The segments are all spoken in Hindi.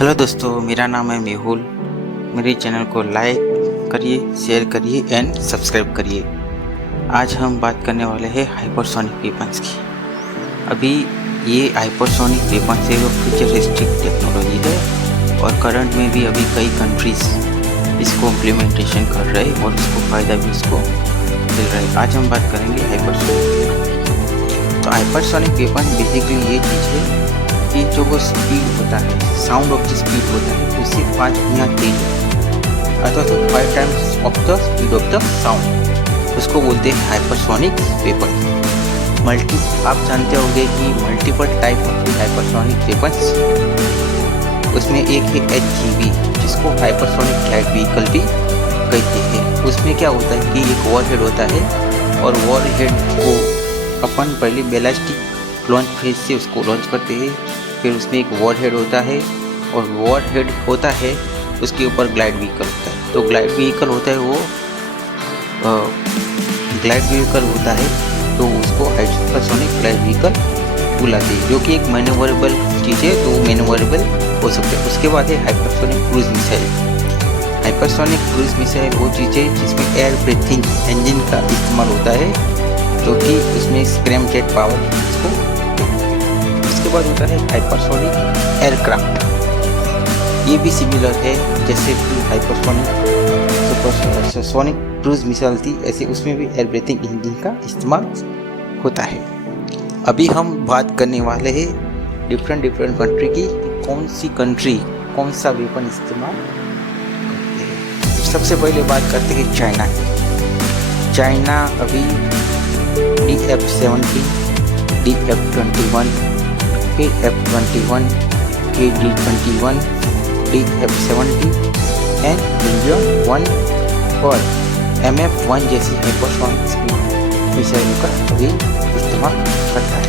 हेलो दोस्तों, मेरा नाम है मेहुल। मेरे चैनल को लाइक करिए, शेयर करिए एंड सब्सक्राइब करिए। आज हम बात करने वाले हैं हाइपरसोनिक वेपन्स की। अभी ये हाइपरसोनिक वेपन्स है वो फ्यूचरिस्टिक टेक्नोलॉजी है और करंट में भी अभी कई कंट्रीज इसको इम्प्लीमेंटेशन कर रहे हैं और इसको फ़ायदा भी इसको मिल रहा है। आज हम बात करेंगे हाइपरसोनिक। तो हाइपरसोनिक वेपन बेसिकली ये चीज़ है कि जो वो स्पीड होता है, साउंड ऑफ द स्पीड होता है, उससे 5 गुना तेज अथवा तो 5 times of the speed of the sound, उसको बोलते हैं हाइपरसोनिक वेपन। आप जानते होंगे कि multiple type of hypersonic weapons, उसमें एक है HGV जिसको हाइपरसोनिक ग्लाइड व्हीकल भी कहते हैं। उसमें क्या होता है कि एक वॉरहेड होता है और वॉरहेड को अपन पहले बैलिस्टिक लॉन्च फेज से उसको लॉन्च करते हैं, फिर उसमें एक वॉरहेड होता है और वॉरहेड होता है उसके ऊपर ग्लाइड व्हीकल होता है। तो ग्लाइड व्हीकल होता है वो ग्लाइड व्हीकल होता है तो उसको हाइपरसोनिक ग्लाइड व्हीकल बुलाते हैं, जो कि एक मैन्यूवरेबल चीज़ है, तो मैन्यूवरेबल हो सकते हैं। उसके बाद है hypersonic cruise missile. Hypersonic cruise missile वो चीज़ है जिसमें एयर ब्रीथिंग इंजन का इस्तेमाल होता है, जो कि उसमें स्क्रैम जेट पावर इसको। उसके बाद होता है हाइपरसोनिक एयरक्राफ्ट। ये भी सिमिलर है जैसे कि हाइपरसोनिक सुपरसोनिक क्रूज मिसाइल थी, ऐसे उसमें भी एयर ब्रीथिंग इंजन का इस्तेमाल होता है। अभी हम बात करने वाले हैं डिफरेंट कंट्री की, कौन सी कंट्री कौन सा वेपन इस्तेमाल करते हैं। सबसे पहले बात करते हैं चाइना की। चाइना अभी DF-70, DF-21, KF-21, KD-21, DF-70 and Lion-1 और MF-1 जैसी हाइपरसोनिक मिसाइलों का अभी इस्तेमाल करता है।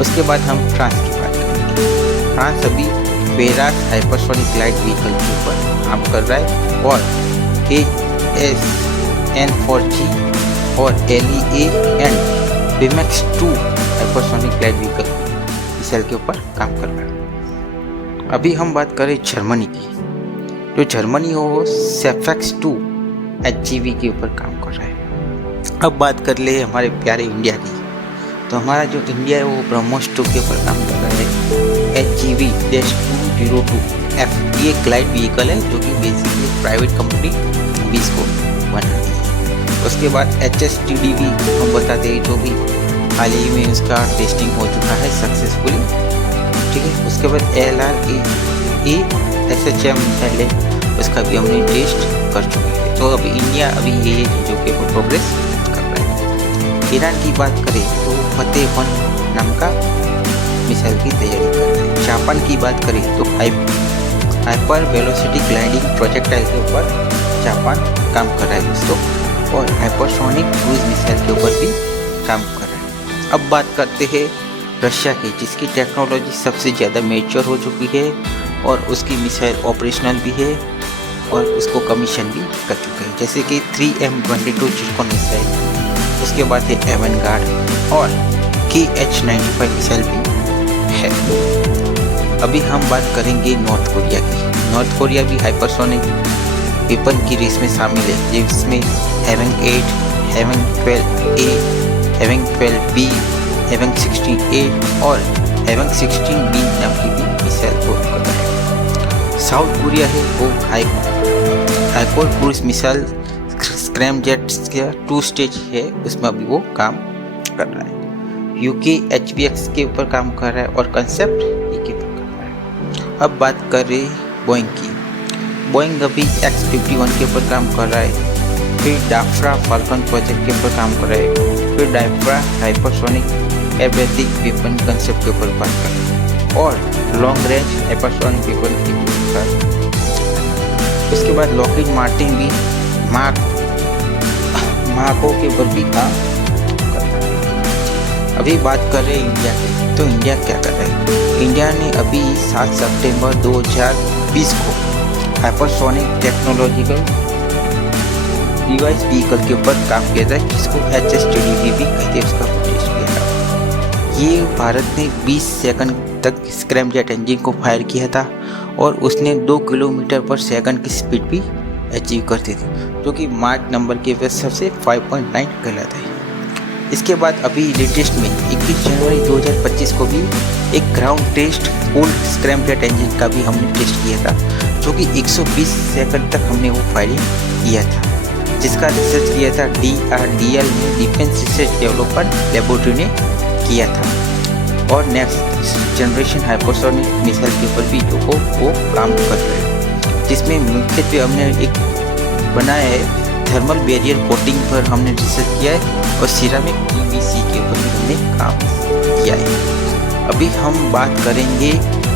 उसके बाद हम फ्रांस की बात करेंगे। फ्रांस अभी बेरास हाइपरसोनिक ग्लाइड व्हीकल के ऊपर काम कर रहा है और ASN-4G और LEA and BMX-2 hypersonic glide vehicle missile के ऊपर काम कर रहा है। अभी हम बात करें जर्मनी की। जो जर्मनी हो वो SAFEX-2 HGV के ऊपर काम कर रहा है। अब बात कर ले हमारे प्यारे इंडिया की। तो हमारा जो इंडिया है वो ब्रह्मोस 2 के ऊपर काम कर रहा है। HGV-202F ये ग्लाइड व्हीकल है जो कि बेसिकली प्राइवेट कंपनी भी इसको बनाती है। उसके बाद HSTDV हम बताते हैं, जो भी हाल ही में उसका टेस्टिंग हो चुका है सक्सेसफुली, ठीक है। उसके बाद ALRA SHM मिसाइल है, उसका भी हमने टेस्ट कर चुके हैं। तो अभी इंडिया अभी ये चीज़ों के ऊपर प्रोग्रेस कर रहा है। ईरान की बात करें तो फतेह 1 नाम का मिसाइल की तैयारी कर रहा है। जापान की बात करें तो हाइपर वेलोसिटी ग्लाइडिंग प्रोजेक्टाइल के ऊपर जापान काम कर रहा है दोस्तों, और हाइपरसोनिक क्रूज मिसाइल के ऊपर भी काम कर रहा है। अब बात करते हैं रशिया की, जिसकी टेक्नोलॉजी सबसे ज़्यादा मैच्योर हो चुकी है और उसकी मिसाइल ऑपरेशनल भी है और उसको कमीशन भी कर चुके हैं, जैसे कि 3M22 जिर्कोन मिसाइल। उसके बाद है एवेंगार्ड और KH-95 मिसाइल भी है। अभी हम बात करेंगे नॉर्थ कोरिया की। नॉर्थ कोरिया भी हाइपरसोनिक वेपन की रेस में शामिल है, जिसमें HAVENG-8, HAVENG-12A, HAVEंG-12B, HAVENG-16A और HAVENG-16B नाम की भी मिसाइल को करता है। साउथ कोरिया है वो hyper cruise missile scrum jets का 2 स्टेज है, उसमें अभी वो काम कर रहा है। UK HPX के ऊपर काम कर रहा है और कंसेप्ट के ऊपर कर रहा है। अब बात करें बोइंग की। बोइंग अभी X-51 के ऊपर काम कर रहा है, फिर डाफ्रा फाल्कन प्रोजेक्ट के ऊपर काम कर रहा है, फिर डाफ्रा हाइपरसोनिक एयरब्रीथिंग वेपन कंसेप्ट के ऊपर बात कर रहा है और लॉन्ग रेंज हाइपरसोनिक वेपन के ऊपर। उसके बाद लॉकहीड मार्टिन भी मार्को के ऊपर भी काम कर रहा है। अभी बात कर रहे हैं इंडिया की। तो इंडिया क्या कर रहा है? इंडिया ने अभी 7 सितंबर 2020 को हाइपरसोनिक टेक्नोलॉजिकल डिवाइस व्हीकल के ऊपर काम किया था, जिसको HSTDV भी कहते हैं, उसका टेस्ट किया था। ये भारत ने 20 सेकंड तक स्क्रैमजेट इंजन को फायर किया था और उसने 2 किलोमीटर पर सेकंड की स्पीड भी अचीव करती थी, जो कि मार्क नंबर की वजह से 5.9 कहलाता है। इसके बाद अभी लेटेस्ट में 21 जनवरी 2025 को भी एक ground test old scramjet engine का भी हमने टेस्ट किया था, जो कि 120 सेकंड तक हमने वो फायरिंग किया था, जिसका रिसर्च किया था DRDL ने, डिफेंस रिसर्च डेवलपमेंट लेबोरेटरी ने किया था। और नेक्स्ट जनरेशन हाइपरसोनिक मिसाइल के ऊपर भी जो वो काम कर रहे हैं, जिसमें मुख्यत्वे हमने एक बनाया है थर्मल बैरियर कोटिंग पर हमने रिसर्च किया है और सिरामिक PVC के ऊपर भी हमने काम किया है। अभी हम बात करेंगे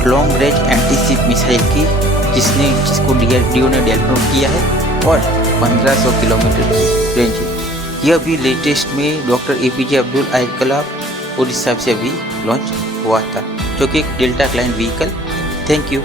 लॉन्ग रेंज एंटी-शिप मिसाइल की, जिसको DRDO ने डेवलप किया है और 1500 किलोमीटर की रेंज है। यह भी लेटेस्ट में डॉक्टर APJ अब्दुल कलाम उड़ीसा से अभी लॉन्च हुआ था, जो कि एक delta client vehicle. Thank you.